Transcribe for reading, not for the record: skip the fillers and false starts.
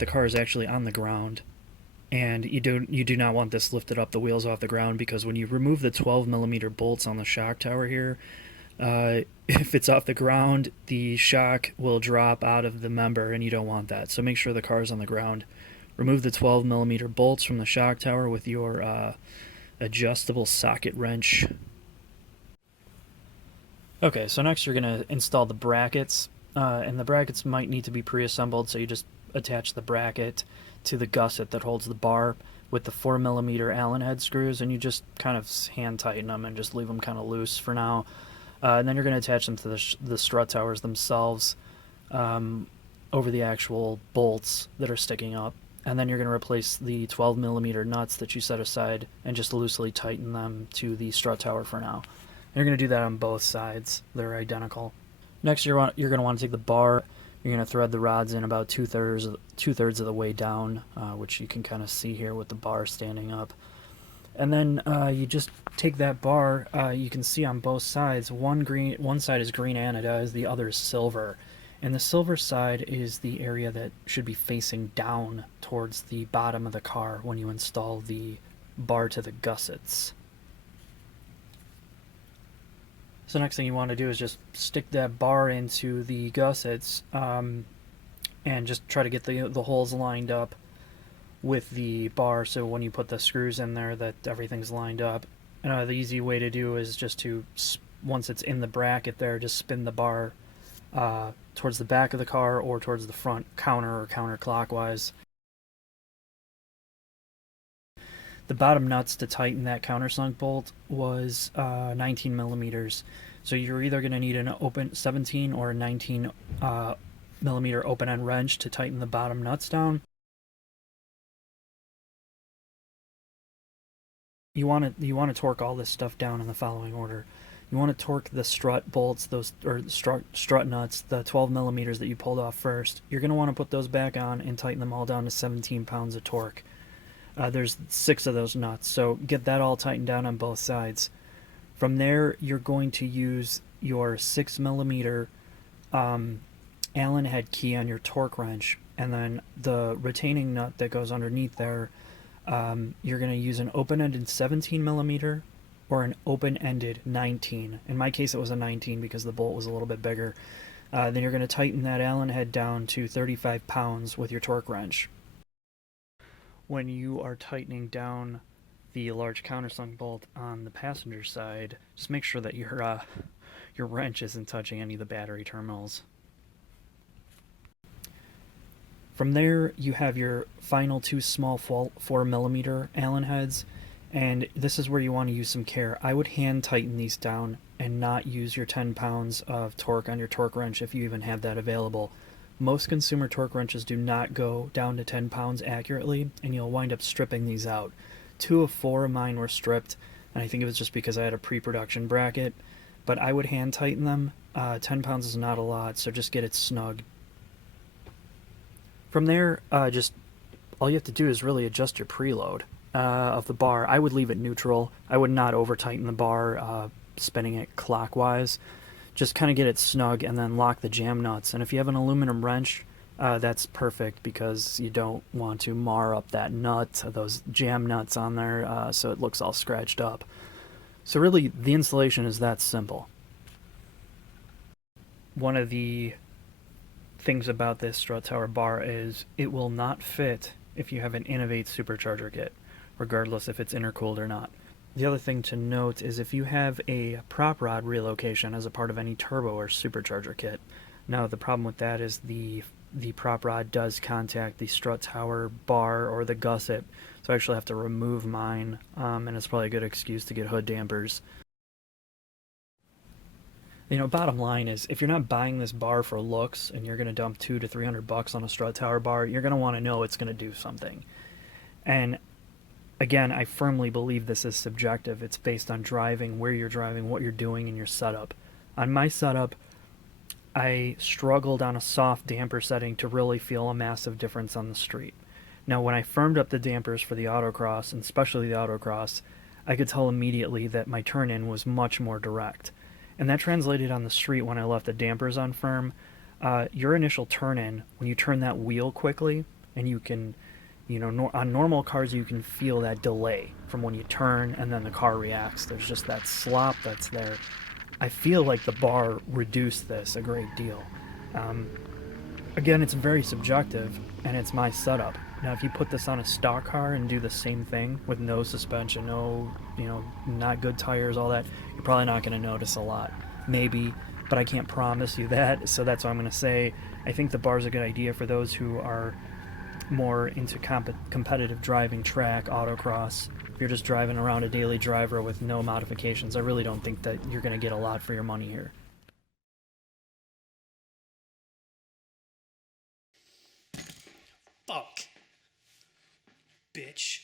the car is actually on the ground, and you do not want this lifted up the wheels off the ground, because when you remove the 12 millimeter bolts on the shock tower here, if it's off the ground, the shock will drop out of the member, and you don't want that. So make sure the car is on the ground. Remove the 12 millimeter bolts from the shock tower with your adjustable socket wrench. Okay, so next you're going to install the brackets, and the brackets might need to be pre-assembled, so you just attach the bracket to the gusset that holds the bar with the 4 millimeter Allen head screws, and you just kind of hand tighten them and just leave them kind of loose for now. And then you're going to attach them to the strut towers themselves, over the actual bolts that are sticking up. And then you're going to replace the 12 millimeter nuts that you set aside and just loosely tighten them to the strut tower for now. You're going to do that on both sides. They're identical. Next, you're going to want to take the bar. You're going to thread the rods in about two-thirds of the way down, which you can kind of see here with the bar standing up. And then you just take that bar. You can see on both sides, one side is green anodized, the other is silver. And the silver side is the area that should be facing down towards the bottom of the car when you install the bar to the gussets. So next thing you want to do is just stick that bar into the gussets, and just try to get the holes lined up with the bar, so when you put the screws in there that everything's lined up. And the easy way to do is just to, once it's in the bracket there, just spin the bar towards the back of the car or towards the front counter or counterclockwise. The bottom nuts to tighten that countersunk bolt was 19 millimeters. So you're either going to need an open 17 or a 19 millimeter open end wrench to tighten the bottom nuts down. You want to torque all this stuff down in the following order. You want to torque the strut bolts, strut nuts, the 12 millimeters that you pulled off first. You're going to want to put those back on and tighten them all down to 17 pounds of torque. There's 6 of those nuts, so get that all tightened down on both sides. From there, you're going to use your 6 millimeter Allen head key on your torque wrench, and then the retaining nut that goes underneath there, you're going to use an open-ended 17 millimeter or an open-ended 19. In my case, it was a 19 because the bolt was a little bit bigger. Then you're going to tighten that Allen head down to 35 pounds with your torque wrench. When you are tightening down the large countersunk bolt on the passenger side, just make sure that your wrench isn't touching any of the battery terminals. From there, you have your final 2 small 4 millimeter Allen heads, and this is where you want to use some care. I would hand tighten these down and not use your 10 pounds of torque on your torque wrench if you even have that available. Most consumer torque wrenches do not go down to 10 pounds accurately, and you'll wind up stripping these out. 2 of 4 of mine were stripped, and I think it was just because I had a pre-production bracket, but I would hand tighten them. 10 pounds is not a lot, so just get it snug. From there, just all you have to do is really adjust your preload of the bar. I would leave it neutral. I would not over-tighten the bar, spinning it clockwise. Just kind of get it snug and then lock the jam nuts. And if you have an aluminum wrench, that's perfect because you don't want to mar up that nut, those jam nuts on there, so it looks all scratched up. So really, the installation is that simple. One of the things about this strut tower bar is it will not fit if you have an Innovate supercharger kit, regardless if it's intercooled or not. The other thing to note is if you have a prop rod relocation as a part of any turbo or supercharger kit. Now the problem with that is the prop rod does contact the strut tower bar or the gusset, so I actually have to remove mine, and it's probably a good excuse to get hood dampers. You know, bottom line is, if you're not buying this bar for looks and you're going to dump $200 to $300 on a strut tower bar, you're going to want to know it's going to do something. And again, I firmly believe this is subjective. It's based on driving, where you're driving, what you're doing in your setup. On my setup, I struggled on a soft damper setting to really feel a massive difference on the street. Now, when I firmed up the dampers for the autocross, and especially the autocross, I could tell immediately that my turn-in was much more direct. And that translated on the street when I left the dampers on firm. Your initial turn-in, when you turn that wheel quickly, and you can, on normal cars you can feel that delay from when you turn and then the car reacts. There's just that slop that's there. I feel like the bar reduced this a great deal. Um, Again, it's very subjective, and it's my setup. Now, if you put this on a stock car and do the same thing with no suspension, no, not good tires, all that, you're probably not going to notice a lot. Maybe, but I can't promise you that, so that's what I'm going to say. I think the bar's a good idea for those who are more into competitive driving, track, autocross. If you're just driving around a daily driver with no modifications, I really don't think that you're going to get a lot for your money here. Fuck. Bitch.